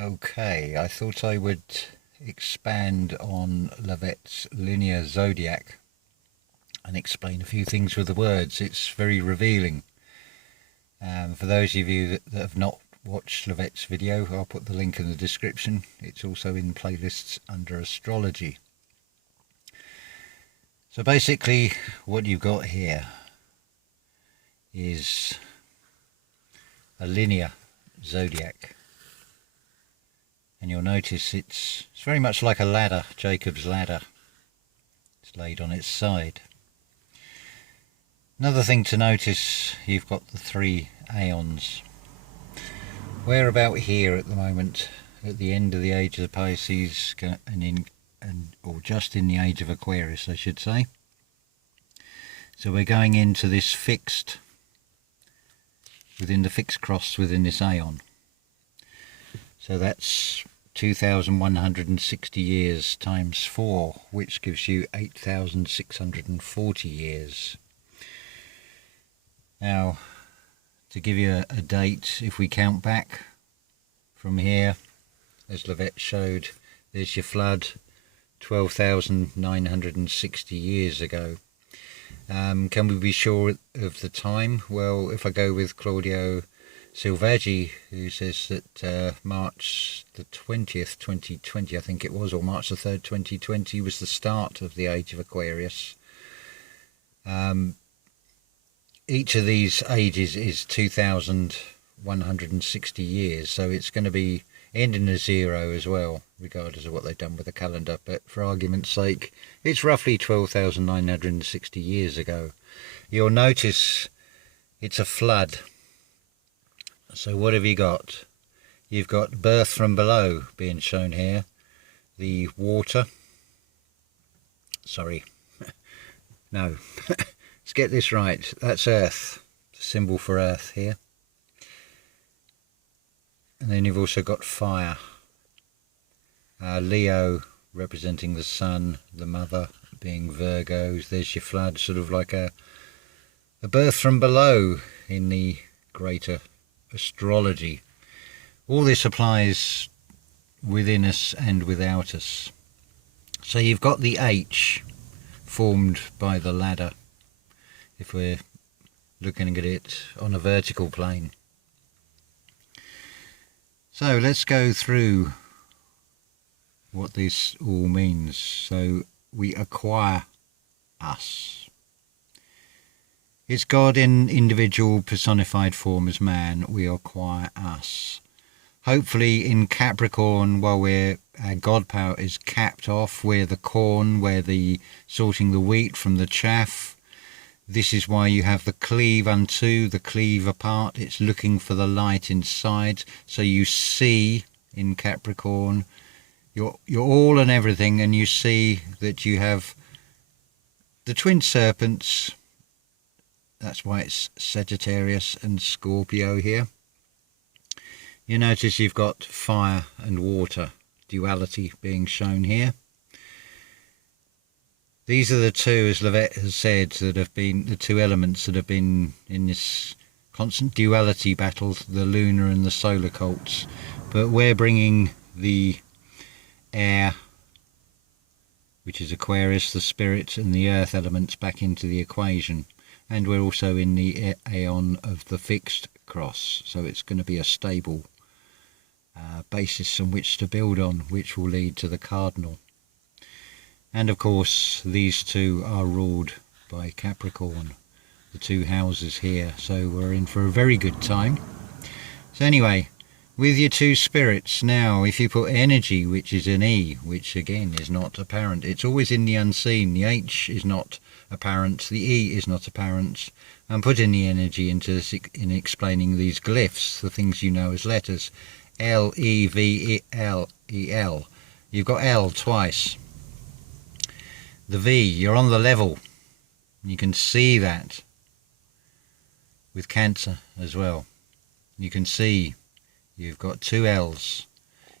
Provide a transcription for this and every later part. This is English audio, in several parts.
Okay, I thought I would expand on Lavette's linear zodiac and explain a few things with the words. It's very revealing. For those of you that have not watched Lavette's video, I'll put the link in the description. It's also in playlists under astrology. So basically what you've got here is a linear zodiac. And you'll notice it's very much like a ladder, Jacob's ladder. It's laid on its side. Another thing to notice, you've got the 3 aeons. We're about here at the moment, at the end of the age of Pisces, or just in the age of Aquarius, I should say. So we're going into this fixed, within the fixed cross within this aeon. So that's 2,160 years times 4, which gives you 8,640 years. Now, to give you a date, if we count back from here, as Lavette showed, there's your flood, 12,960 years ago. Can we be sure of the time? Well, if I go with Claudio Silvaggi, who says that March the 20th, 2020, I think it was, or March the 3rd, 2020, was the start of the age of Aquarius. Each of these ages is 2,160 years, so it's going to be ending a 0 as well, regardless of what they've done with the calendar. But for argument's sake, it's roughly 12,960 years ago. You'll notice it's a flood. So what have you got? You've got birth from below being shown here. The water. Sorry. No. Let's get this right. That's Earth. The symbol for Earth here. And then you've also got fire. Leo representing the sun. The mother being Virgo. There's your flood. Sort of like a birth from below in the greater astrology. All this applies within us and without us. So you've got the H formed by the ladder, if we're looking at it on a vertical plane. So let's go through what this all means. So we acquire us. It's God in individual personified form as man. We acquire us. Hopefully in Capricorn, while our God power is capped off, we're the corn, we're the sorting the wheat from the chaff. This is why you have the cleave unto, the cleave apart. It's looking for the light inside. So you see in Capricorn, you're all and everything, and you see that you have the twin serpents. That's why it's Sagittarius and Scorpio here. You notice you've got fire and water, duality being shown here. These are the two, as Lavette has said, that have been the 2 elements that have been in this constant duality battle, the lunar and the solar cults. But we're bringing the air, which is Aquarius, the spirit, and the earth elements back into the equation. And we're also in the aeon of the fixed cross, so it's going to be a stable basis on which to build on, which will lead to the cardinal. And of course these 2 are ruled by Capricorn, the 2 houses here, so we're in for a very good time. So anyway, with your 2 spirits, now if you put energy, which is an E, which again is not apparent, it's always in the unseen. The H is not apparent, the E is not apparent, and put in the energy into this in explaining these glyphs, the things you know as letters. L, E, V, E, L, E, L. You've got L twice. The V, you're on the level. You can see that with Cancer as well. You can see you've got 2 L's.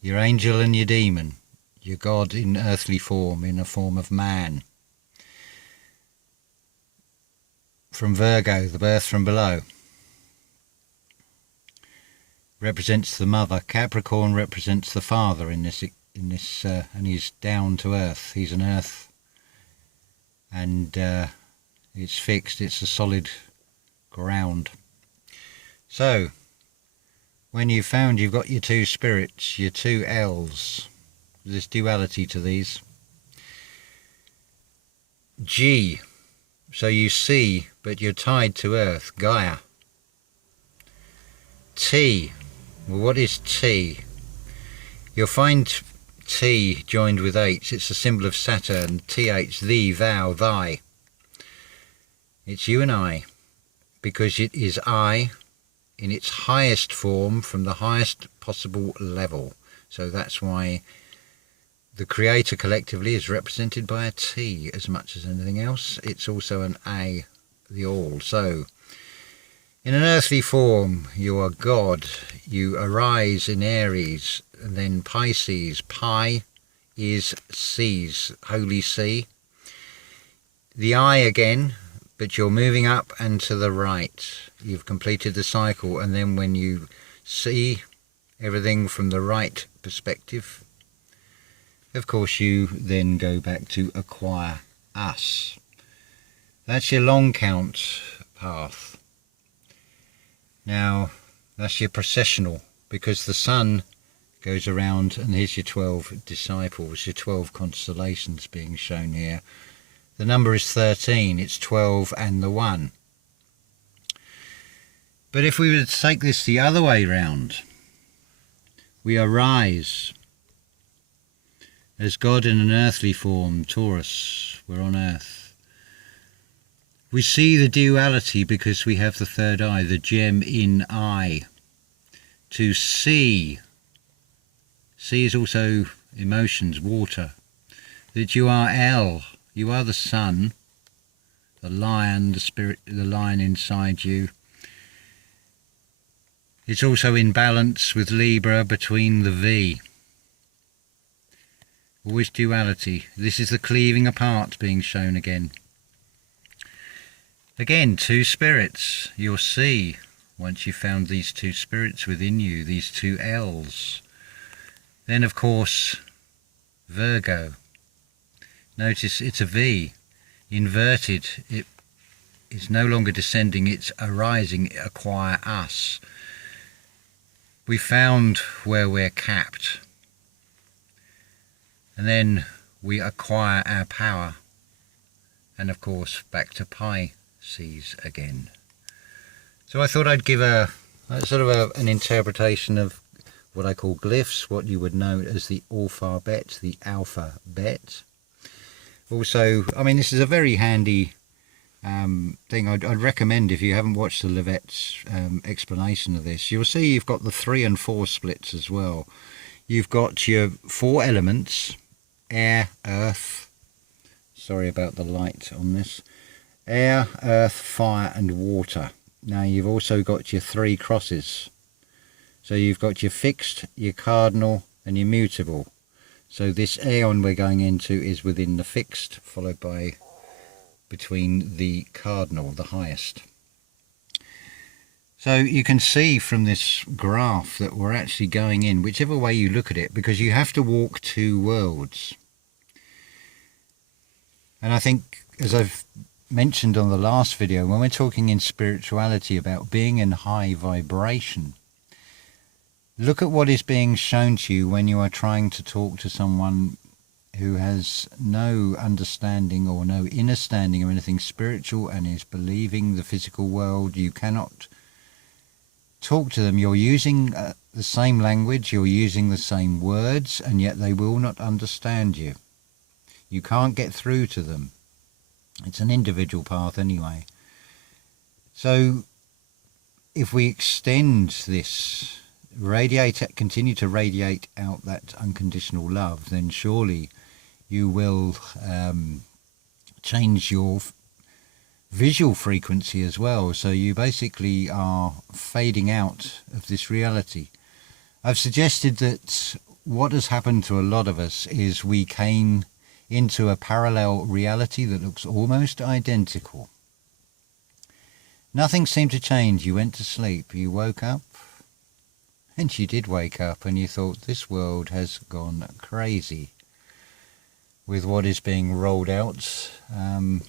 Your angel and your demon. Your God in earthly form, in a form of man. From Virgo, the birth from below. represents the mother. Capricorn represents the father in this, and he's down to earth. He's an earth, and it's fixed. It's a solid ground. So, when you've found you've got your two spirits, your two L's, there's duality to these. G, so you see, but you're tied to earth, Gaia. T, well, what is T? You'll find T joined with H. It's a symbol of Saturn. TH, thee, thou, thy. It's you and I, because it is I in its highest form from the highest possible level. So that's why the Creator collectively is represented by a T as much as anything else. It's also an A, the All. So, in an earthly form, you are God. You arise in Aries, and then Pisces. Pi is seas, holy sea. The I again, but you're moving up and to the right. You've completed the cycle, and then when you see everything from the right perspective, of course you then go back to acquire us. That's your long count path. Now, that's your processional, because the sun goes around, and here's your 12 disciples, your 12 constellations being shown here. The number is 13, it's 12 and the 1. But if we were to take this the other way round, we arise as God in an earthly form, Taurus, we're on earth. We see the duality because we have the third eye, the gem in eye. To see is also emotions, water. That you are L, you are the sun, the lion, the spirit, the lion inside you. It's also in balance with Libra between the V. Always duality. This is the cleaving apart being shown again. Again, two spirits. You'll see, once you've found these two spirits within you, these two L's. Then, of course, Virgo. Notice it's a V. Inverted. It is no longer descending, it's arising, acquire us. We found where we're capped. And then we acquire our power. And of course, back to Pisces again. So I thought I'd give an interpretation of what I call glyphs, what you would know as the alphabet, the alphabet. Also, I mean, this is a very handy thing. I'd recommend, if you haven't watched the Lavette's explanation of this, you'll see you've got the 3 and 4 splits as well. You've got your 4 elements, air, earth, sorry about the light on this, air, earth, fire and water. Now you've also got your 3 crosses. So you've got your fixed, your cardinal and your mutable. So this aeon we're going into is within the fixed, followed by between the cardinal, the highest. So you can see from this graph that we're actually going in, whichever way you look at it, because you have to walk 2 worlds. And I think, as I've mentioned on the last video, when we're talking in spirituality about being in high vibration, look at what is being shown to you when you are trying to talk to someone who has no understanding or no inner standing of anything spiritual and is believing the physical world. You cannot talk to them. You're using the same language, you're using the same words, and yet they will not understand you. You can't get through to them. It's an individual path anyway. So if we extend this, continue to radiate out that unconditional love, then surely you will change your visual frequency as well. So you basically are fading out of this reality. I've suggested that what has happened to a lot of us is we came into a parallel reality that looks almost identical. Nothing seemed to change. You went to sleep, you woke up, And you did wake up and you thought, this world has gone crazy with what is being rolled out and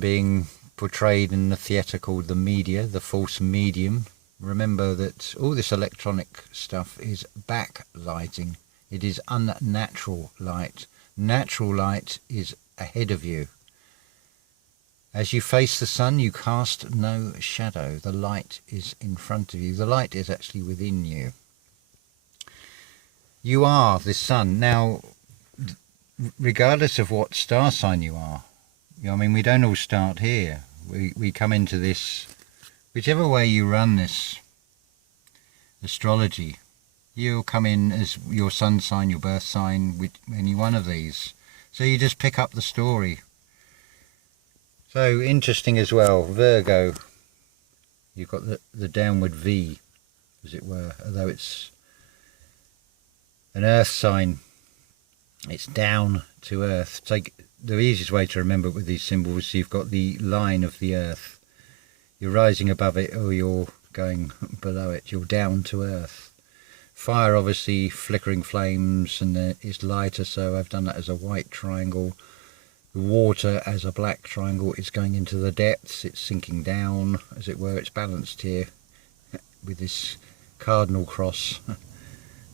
being portrayed in the theatre called the media, the false medium. Remember that all this electronic stuff is backlighting. It is unnatural light. Natural light is ahead of you. As you face the sun, you cast no shadow. The light is in front of you. The light is actually within you. You are the sun. Now, regardless of what star sign you are, I mean, we don't all start here. We come into this, whichever way you run this astrology, you'll come in as your sun sign, your birth sign, with any one of these. So you just pick up the story. So interesting as well, Virgo, you've got the downward V, as it were, although it's an earth sign, it's down to earth. Take the easiest way to remember it with these symbols, you've got the line of the earth. You're rising above it or you're going below it, you're down to earth. Fire, obviously, flickering flames, and it's lighter, so I've done that as a white triangle. The water as a black triangle is going into the depths, it's sinking down, as it were. It's balanced here with this cardinal cross.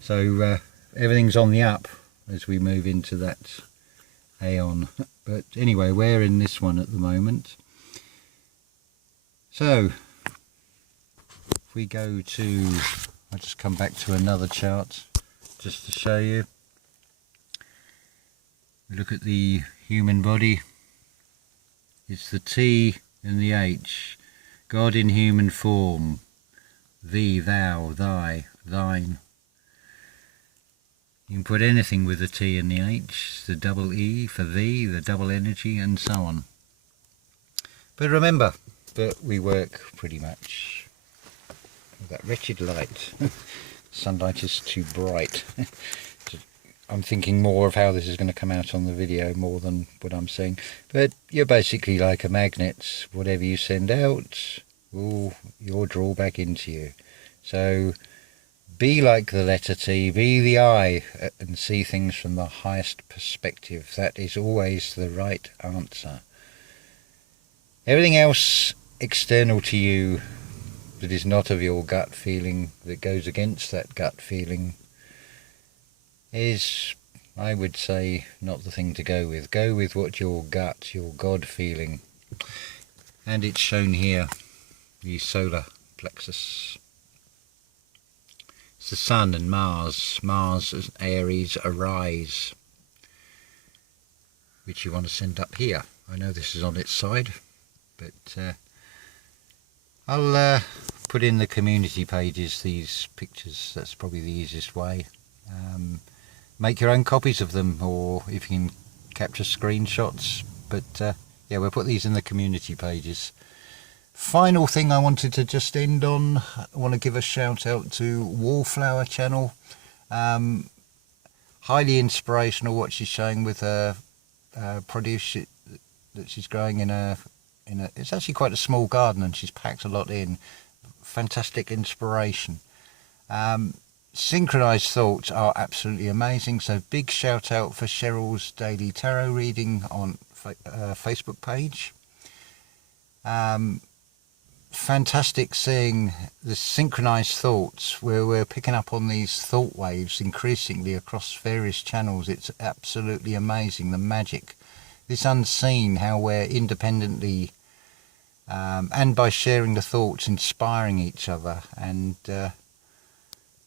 So everything's on the up as we move into that aeon. But anyway, we're in this one at the moment. So if we go to, I'll just come back to another chart just to show you. Look at the human body. It's the T and the H. God in human form. Thee, thou, thy, thine. You can put anything with the T and the H, the double E for thee, the double energy, and so on. But remember that we work pretty much with that wretched light. Sunlight is too bright. I'm thinking more of how this is going to come out on the video more than what I'm saying. But you're basically like a magnet. Whatever you send out, you'll draw back into you. So be like the letter T, be the I, and see things from the highest perspective. That is always the right answer. Everything else external to you that is not of your gut feeling, that goes against that gut feeling, is, I would say, not the thing to go with. Go with what your gut, your God feeling. And it's shown here, the solar plexus. It's the Sun and Mars. Mars as Aries, arise, which you want to send up here. I know this is on its side, but I'll put in the community pages these pictures. That's probably the easiest way. Make your own copies of them, or if you can capture screenshots. But yeah, we'll put these in the community pages. Final thing I wanted to just end on, I want to give a shout out to Wallflower channel. Highly inspirational what she's showing with her produce that she's growing in a it's actually quite a small garden, and she's packed a lot in. Fantastic inspiration. Synchronized thoughts are absolutely amazing, so big shout out for Cheryl's daily tarot reading on Facebook page. Fantastic seeing the synchronized thoughts where we're picking up on these thought waves increasingly across various channels. It's absolutely amazing, the magic, this unseen, how we're independently and by sharing the thoughts, inspiring each other. And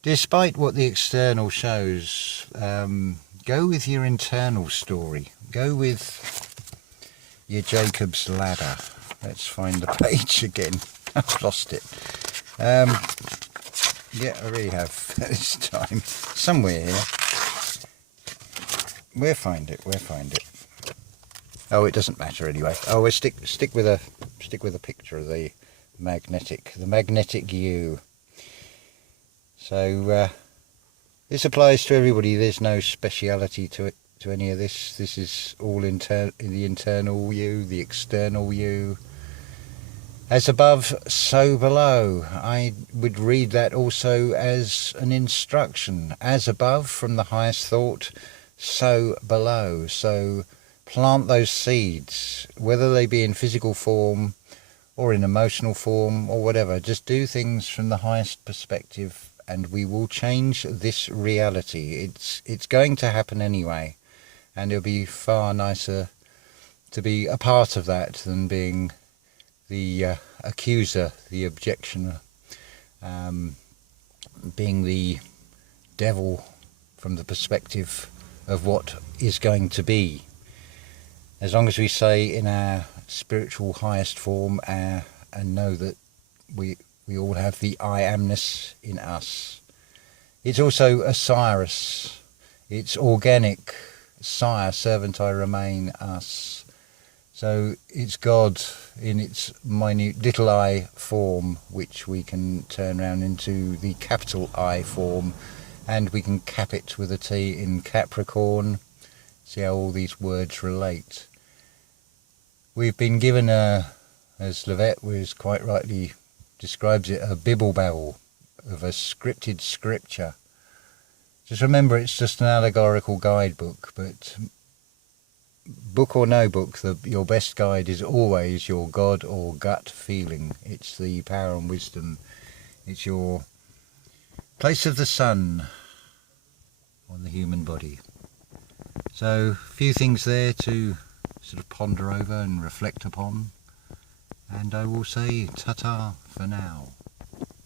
despite what the external shows, go with your internal story. Go with your Iacob'S Ladder. Let's find the page again. I've lost it. Yeah, I really have this time. Somewhere here. We'll find it. Oh, it doesn't matter anyway. Oh, we'll stick with a picture of the magnetic U. So this applies to everybody. There's no speciality to it, to any of this. This is all in the internal you, the external you. As above, so below. I would read that also as an instruction. As above, from the highest thought, so below. So plant those seeds, whether they be in physical form or in emotional form or whatever. Just do things from the highest perspective, and we will change this reality. It's going to happen anyway, and it'll be far nicer to be a part of that than being the accuser, the objectioner, being the devil from the perspective of what is going to be. As long as we say in our spiritual highest form and know that we all have the I amness in us. It's also Osiris. It's organic. Sire, servant I remain, us. So it's God in its minute little I form, which we can turn around into the capital I form, and we can cap it with a T in Capricorn. See how all these words relate. We've been given as Lavette was quite rightly describes it, a bibble babble of a scripted scripture. Just remember, it's just an allegorical guidebook, but book or no book, your best guide is always your God or gut feeling. It's the power and wisdom. It's your place of the sun on the human body. So a few things there to sort of ponder over and reflect upon. And I will say ta-ta for now.